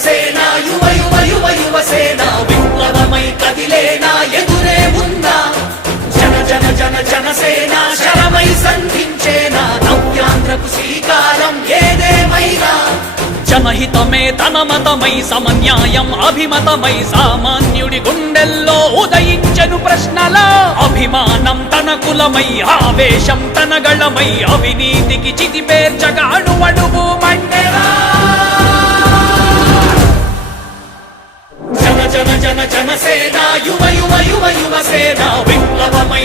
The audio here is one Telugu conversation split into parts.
సేన యువ యువ యువ యువ సేన విప్లవమై కదిలేనా ఎదురే ఉందా జన జన జన జనసేన శరమై సంధించేనా నవ్యాంధ్రకు శ్రీకారం ఏదేమైనా? జనహితమే తన మతమై సమన్యాయం అభిమతమై సామాన్యుడి గుండెల్లో ఉదయించను ప్రశ్నల అభిమానం తన కులమై ఆవేశం తన గళమై అవినీతికి చితిపేర్చగా అణువణువు జనసేన యువ యువ యువ యువ సేన విప్లవమై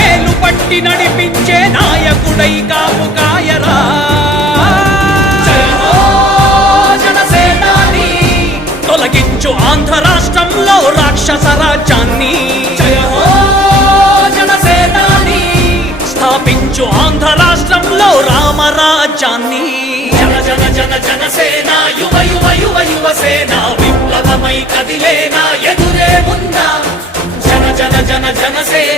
రాజ్యాన్ని జనసేనాని స్థాపించు ఆంధ్ర రాష్ట్రంలో రామరాజ్యాన్ని. జన జన జన జనసేన యువ యువ యువ యువ సేన విప్లవమై కదిలేనా ఎదురే ఉందా జన జన జన జనసేన